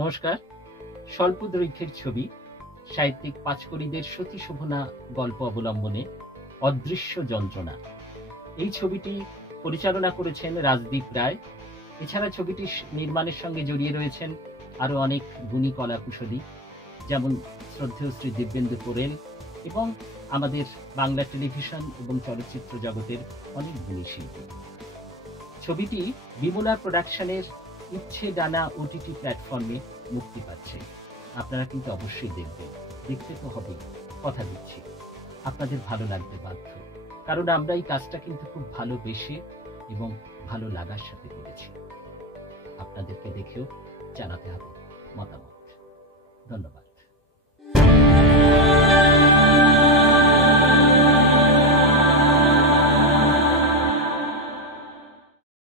নমস্কার। স্বল্প দৈর্ঘ্যের ছবি সাহিত্যিক পাঁচকড়িদের সতী শোভনা গল্প অবলম্বনে অদৃশ্য যন্ত্রণা, এই ছবিটি পরিচালনা করেছেন রাজদীপ রায়। এছাড়া ছবিটি নির্মাণের সঙ্গে জড়িয়ে রয়েছেন আরো অনেক গুণী কলাকুশলী, যেমন শ্রদ্ধেয় শ্রী দিব্যেন্দু কোরেল এবং আমাদের বাংলা টেলিভিশন এবং চলচ্চিত্র জগতের অনেক গুণী শিল্পী। ছবিটি বিমলা প্রোডাকশনের ইচ্ছে ডানা ওটিটি প্ল্যাটফর্মে মুক্তি পাচ্ছে। আপনারা কিন্তু অবশ্যই দেখবেন, দেখতে তো হবে, কথা দিচ্ছি আপনাদের ভালো লাগতে বাধ্য, কারণ আমরা এই কাজটা কিন্তু খুব ভালোবেসে এবং ভালো লাগার সাথে করেছি। আপনাদেরকে দেখেও জানাতে হবে মতামত। ধন্যবাদ।